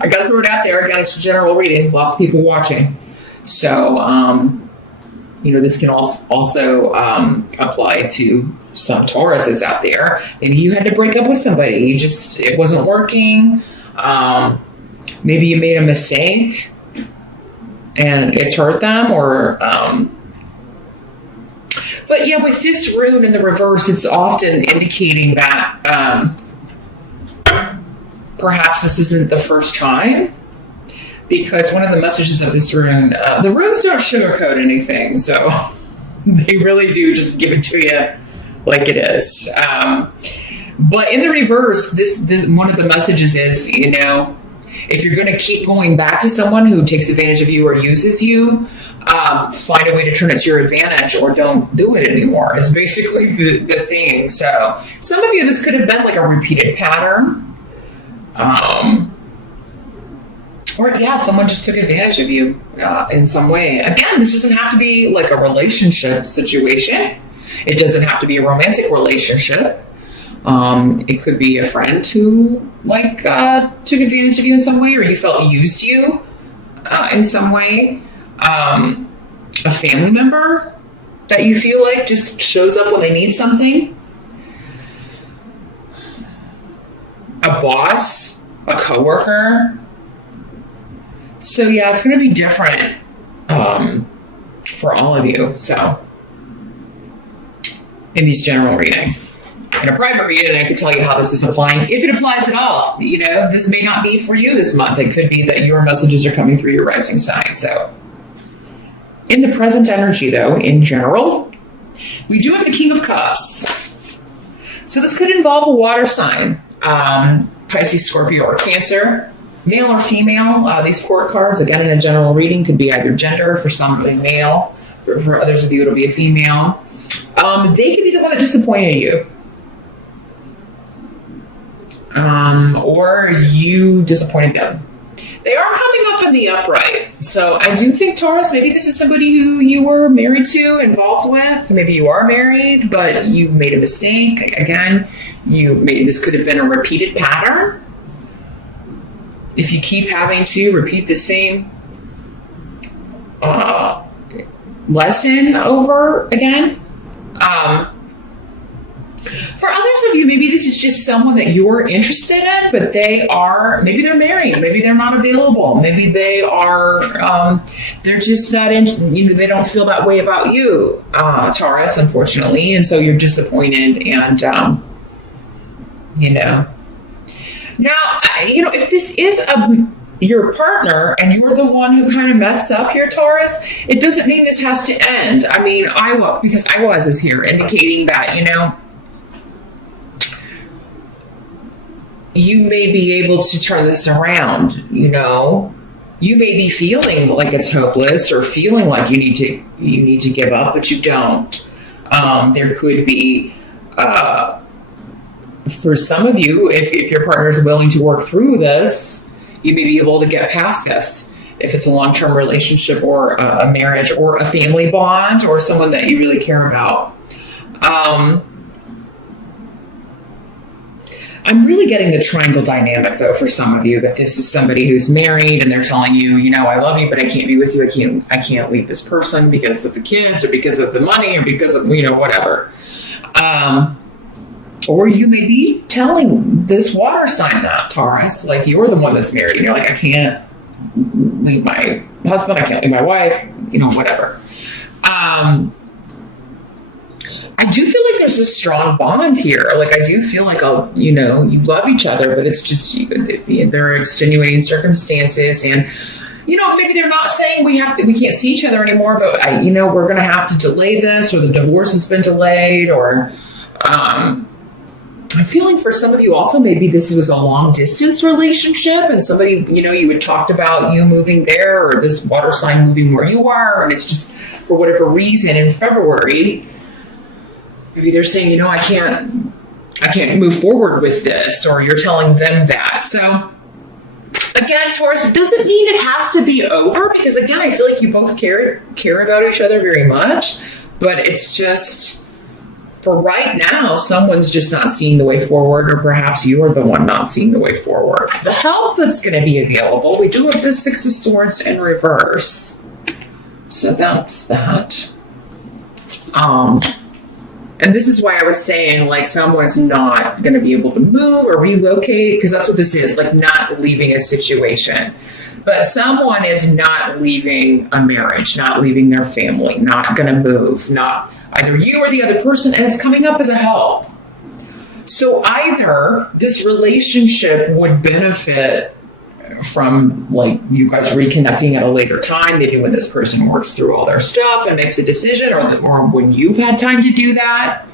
I got to throw it out there. Again, it's a general reading. Lots of people watching. So, this can also apply to some Tauruses out there. Maybe you had to break up with somebody. It wasn't working. Maybe you made a mistake and it's hurt them, but yeah, with this rune in the reverse, it's often indicating that perhaps this isn't the first time, because one of the messages of this rune, the runes don't sugarcoat anything, so they really do just give it to you like it is. But in the reverse, this one of the messages is, if you're going to keep going back to someone who takes advantage of you or uses you, find a way to turn it to your advantage, or don't do it anymore. It's basically the thing. So some of you, this could have been like a repeated pattern. Or someone just took advantage of you in some way. Again, this doesn't have to be like a relationship situation. It doesn't have to be a romantic relationship. It could be a friend who took advantage of you in some way, or you felt used you in some way. A family member that you feel like just shows up when they need something. A boss, a coworker. So it's going to be different for all of you. So in these general readings. In a private reading, I could tell you how this is applying, if it applies at all. This may not be for you this month. It could be that your messages are coming through your rising sign. So in the present energy, though, in general, we do have the King of Cups. So this could involve a water sign, Pisces, Scorpio, or Cancer, male or female. These court cards, again, in a general reading, could be either gender. For some, male. For others of you, it'll be a female. They could be the one that disappointed you. Or you disappointed them. They are coming up in the upright. So I do think, Taurus, maybe this is somebody who you were married to, involved with. Maybe you are married, but you made a mistake. Again, this could have been a repeated pattern. If you keep having to repeat the same lesson over again. For others of you, maybe this is just someone that you're interested in, but maybe they're married, maybe they're not available, maybe they are, they're just not they don't feel that way about you, Taurus, unfortunately, and so you're disappointed, and, Now, if this is your partner and you're the one who kind of messed up here, Taurus, it doesn't mean this has to end. I mean, because I is here indicating that, you may be able to turn this around, You may be feeling like it's hopeless or feeling like you need to give up, but you don't. There could be, for some of you, if your partner is willing to work through this, you may be able to get past this. If it's a long-term relationship or a marriage or a family bond or someone that you really care about. I'm really getting the triangle dynamic, though, for some of you, that this is somebody who's married and they're telling you, I love you, but I can't be with you. I can't leave this person because of the kids or because of the money or because of, whatever. Or you may be telling this water sign that, Taurus, like you're the one that's married. And you're like, I can't leave my husband. I can't leave my wife, whatever. I do feel like there's a strong bond here. Like, I do feel like, you love each other, but it's just, there are extenuating circumstances. And, maybe they're not saying we can't see each other anymore, but we're going to have to delay this, or the divorce has been delayed, or, I'm feeling for some of you also, maybe this was a long distance relationship and somebody, you had talked about you moving there or this water sign moving where you are. And it's just for whatever reason in February, maybe they're saying, I can't move forward with this, or you're telling them that. So again, Taurus, it doesn't mean it has to be over, because again, I feel like you both care about each other very much, but it's just, for right now, someone's just not seeing the way forward, or perhaps you are the one not seeing the way forward. The help that's going to be available, we do have the Six of Swords in reverse. So that's that. And this is why I was saying, like, someone's not going to be able to move or relocate, because that's what this is, like, not leaving a situation. But someone is not leaving a marriage, not leaving their family, not going to move, not either you or the other person, and it's coming up as a help. So either this relationship would benefit from, like, you guys reconnecting at a later time, maybe when this person works through all their stuff and makes a decision, or when you've had time to do that.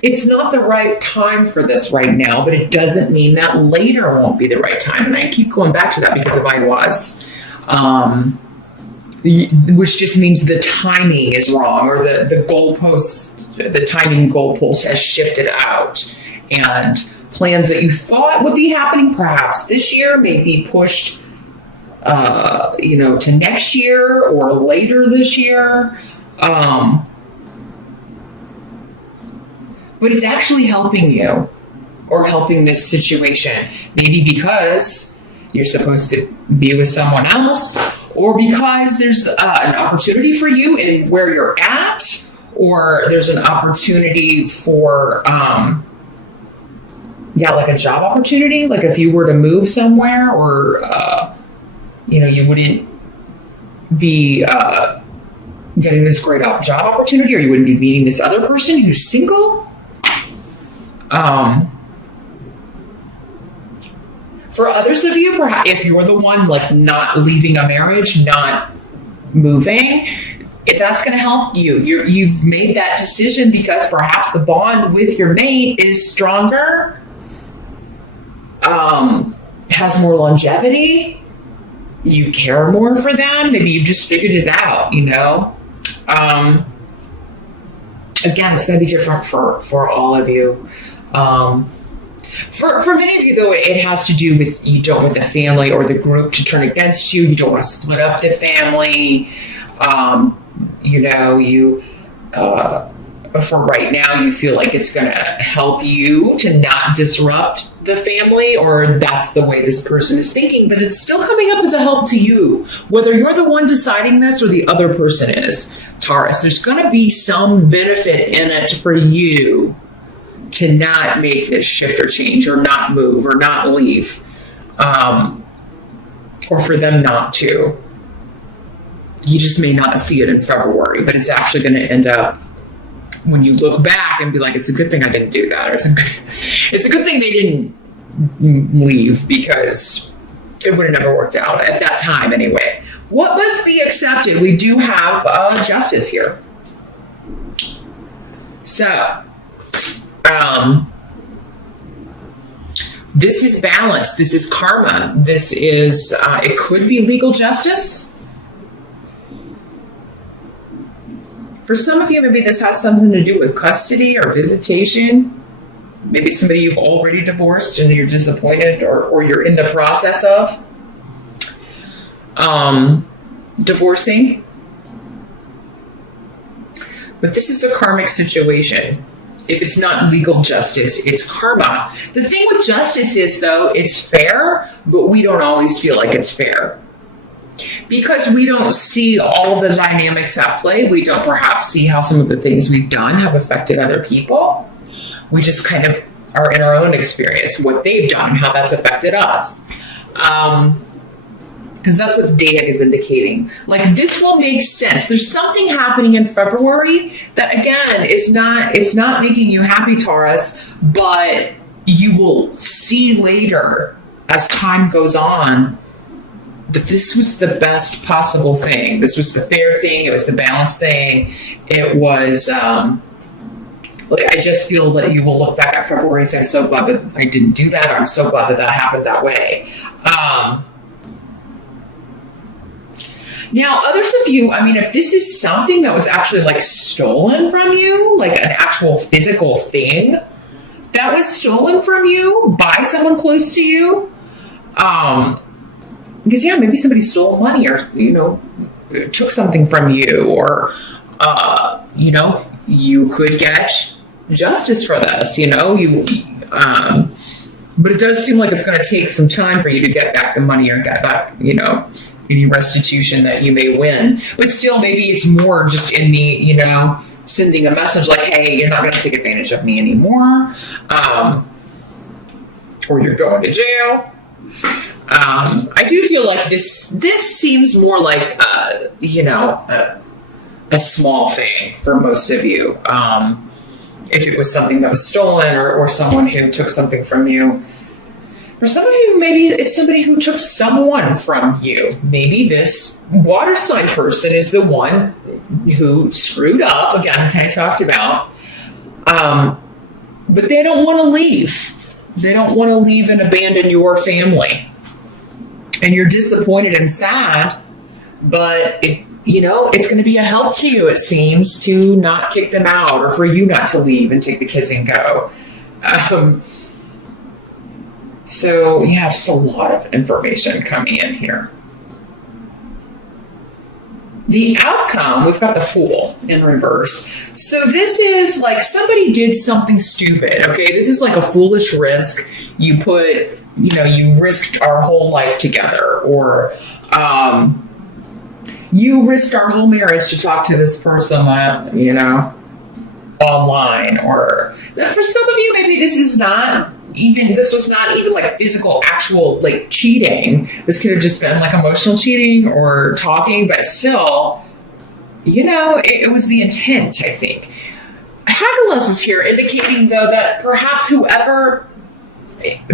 It's not the right time for this right now, but it doesn't mean that later won't be the right time. And I keep going back to that because of I was. Which just means the timing is wrong, or the goalpost, the timing goalpost has shifted out, and plans that you thought would be happening perhaps this year may be pushed, to next year or later this year. But it's actually helping you, or helping this situation, maybe because you're supposed to be with someone else, or because there's an opportunity for you in where you're at, or there's an opportunity for, like a job opportunity. Like if you were to move somewhere, or, you wouldn't be getting this great job opportunity, or you wouldn't be meeting this other person who's single. For others of you, perhaps if you're the one like not leaving a marriage, not moving, if that's going to help you, you've made that decision because perhaps the bond with your mate is stronger, has more longevity, you care more for them, maybe you just figured it out, Again, it's going to be different for all of you. For many of you, though, it has to do with you don't want the family or the group to turn against you. You don't want to split up the family. For right now, you feel like it's going to help you to not disrupt the family, or that's the way this person is thinking, but it's still coming up as a help to you, whether you're the one deciding this or the other person is. Taurus, there's going to be some benefit in it for you to not make this shift or change, or not move, or not leave, or for them not to. You just may not see it in February, but it's actually going to end up when you look back and be like, it's a good thing I didn't do that, or it's a good thing they didn't leave, because it would have never worked out at that time anyway. What must be accepted? We do have justice here. So, this is balance. This is karma. This is, it could be legal justice. For some of you, maybe this has something to do with custody or visitation. Maybe it's somebody you've already divorced and you're disappointed, or you're in the process of divorcing. But this is a karmic situation. If it's not legal justice, it's karma. The thing with justice is, though, it's fair, but we don't always feel like it's fair. Because we don't see all the dynamics at play. We don't perhaps see how some of the things we've done have affected other people. We just kind of are in our own experience, what they've done, how that's affected us. Because that's what Dayak is indicating. Like, this will make sense. There's something happening in February that, again, it's not making you happy, Taurus, but you will see later as time goes on that this was the best possible thing. This was the fair thing. It was the balanced thing. It was, I just feel that you will look back at February and say, I'm so glad that I didn't do that. Or I'm so glad that that happened that way. Now, others of you, if this is something that was actually like stolen from you, like an actual physical thing that was stolen from you by someone close to you, because maybe somebody stole money, or, took something from you, or, you could get justice for this, but it does seem like it's going to take some time for you to get back the money or get back, any restitution that you may win. But still, maybe it's more just in the, sending a message like, hey, you're not going to take advantage of me anymore, or you're going to jail. I do feel like this seems more like, a small thing for most of you. If it was something that was stolen or someone who took something from you. For some of you, maybe it's somebody who took someone from you. Maybe this water sign person is the one who screwed up, again, kind of talked about, but they don't want to leave. They don't want to leave and abandon your family. And you're disappointed and sad, but it's going to be a help to you, it seems, to not kick them out or for you not to leave and take the kids and go. So, yeah, just a lot of information coming in here. The outcome, we've got the Fool in reverse. So this is like somebody did something stupid, okay? This is like a foolish risk. You put, you risked our whole life together, or you risked our whole marriage to talk to this person, online. Or for some of you, maybe this was not even like physical, actual, like cheating. This could have just been like emotional cheating or talking, but still, it was the intent, I think. Hagalus is here indicating, though, that perhaps whoever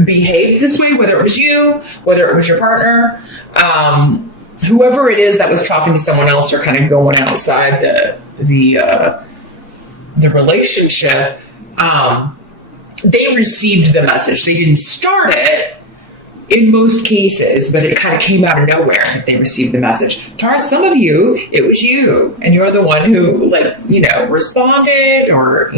behaved this way, whether it was you, whether it was your partner, whoever it is that was talking to someone else or kind of going outside the relationship, they received the message. They didn't start it in most cases, but it kind of came out of nowhere that they received the message. Taurus, some of you, it was you, and you're the one who, responded, or,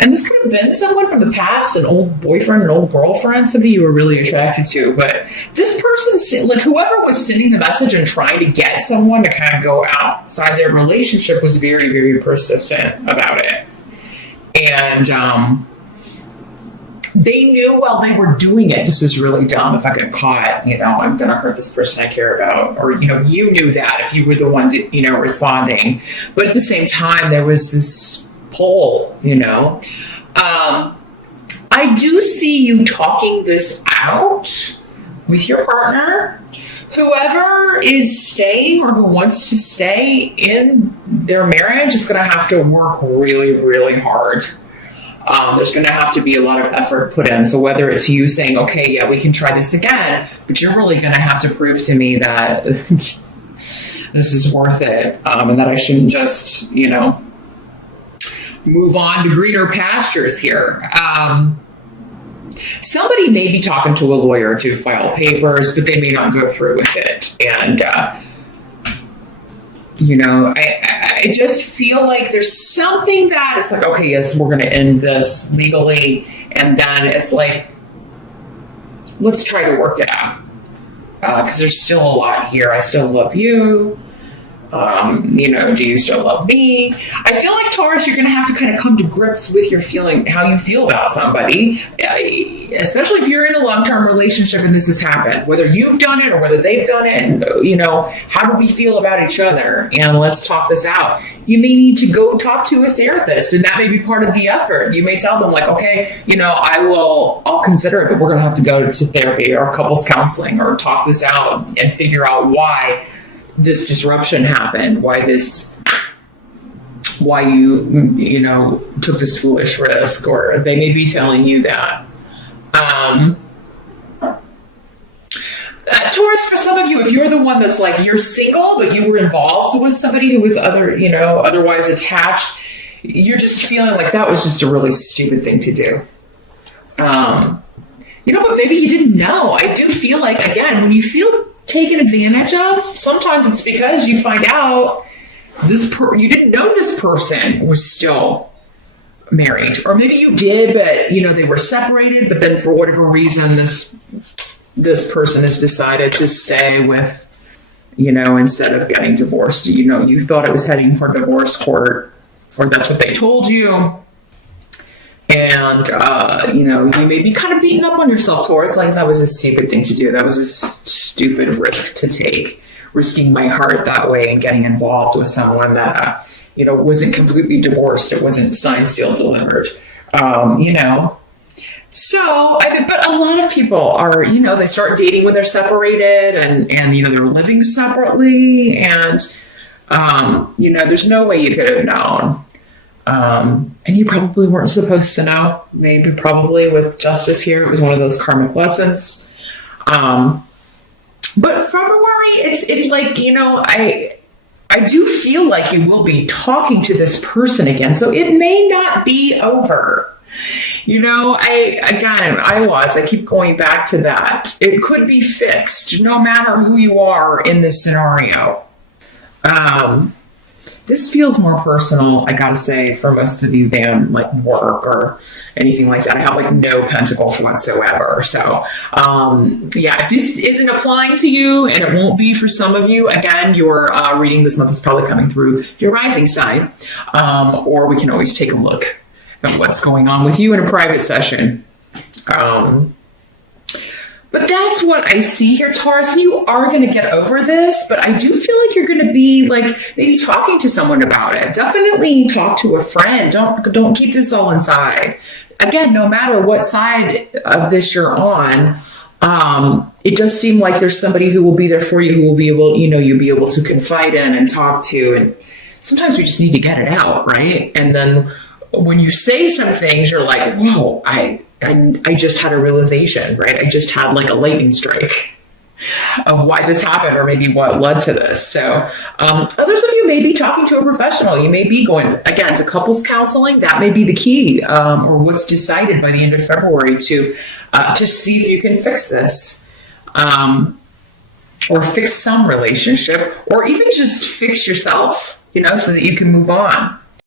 and this could have been someone from the past, an old boyfriend, an old girlfriend, somebody you were really attracted to. But this person, whoever was sending the message and trying to get someone to kind of go outside their relationship, was very, very persistent about it. And they knew while they were doing it, this is really dumb. If I get caught, I'm going to hurt this person I care about. Or, you knew that if you were the one, responding. But at the same time, there was this pull, I do see you talking this out with your partner. Whoever is staying or who wants to stay in their marriage is going to have to work really, really hard. There's going to have to be a lot of effort put in. So whether it's you saying, okay, yeah, we can try this again, but you're really going to have to prove to me that this is worth it, and that I shouldn't just, move on to greener pastures here. Somebody may be talking to a lawyer to file papers, but they may not go through with it. And, I just feel like there's something that it's like, okay, yes, we're going to end this legally. And then it's like, let's try to work it out. Because there's still a lot here. I still love you. Do you still love me? I feel like, Taurus, you're going to have to kind of come to grips with your feeling, how you feel about somebody, especially if you're in a long-term relationship and this has happened, whether you've done it or whether they've done it. And, how do we feel about each other? And let's talk this out. You may need to go talk to a therapist, and that may be part of the effort. You may tell them, like, okay, I'll consider it, but we're going to have to go to therapy or couples counseling or talk this out and figure out why this disruption happened, why you took this foolish risk, or they may be telling you that. Taurus, for some of you, if you're the one that's like, you're single, but you were involved with somebody who was otherwise attached, you're just feeling like that was just a really stupid thing to do. But maybe you didn't know. I do feel like, again, when you feel taken advantage of, sometimes it's because you find out you didn't know this person was still married, or maybe you did, but they were separated, but then for whatever reason this person has decided to stay with, instead of getting divorced. You thought it was heading for divorce court, or that's what they told you. And, you know, you may be kind of beating up on yourself, Taurus, like that was a stupid thing to do. That was a stupid risk to take, risking my heart that way and getting involved with someone that, you know, wasn't completely divorced. It wasn't signed, sealed, delivered, you know. So, but a lot of people are, you know, they start dating when they're separated and you know, they're living separately. And, you know, there's no way you could have known. And you probably weren't supposed to know. Maybe probably with justice here, it was one of those karmic lessons. But February, it's like, you know, I do feel like you will be talking to this person again. So it may not be over. You know, I keep going back to that. It could be fixed no matter who you are in this scenario. This feels more personal, I gotta say, for most of you than like work or anything like that. I have like no pentacles whatsoever. So, yeah, if this isn't applying to you, and it won't be for some of you, again, your reading this month is probably coming through your rising sign, or we can always take a look at what's going on with you in a private session. But that's what I see here, Taurus. You are going to get over this, but I do feel like you're going to be like maybe talking to someone about it. Definitely talk to a friend. Don't keep this all inside. Again, no matter what side of this you're on, it does seem like there's somebody who will be there for you, who will be able, you know, you'll be able to confide in and talk to. And sometimes we just need to get it out, right? And then when you say some things, you're like, whoa, I just had a realization, right? I just had like a lightning strike of why this happened, or maybe what led to this. So others of you may be talking to a professional. You may be going, again, to couples counseling. That may be the key, or what's decided by the end of February to see if you can fix this, or fix some relationship, or even just fix yourself, you know, so that you can move on.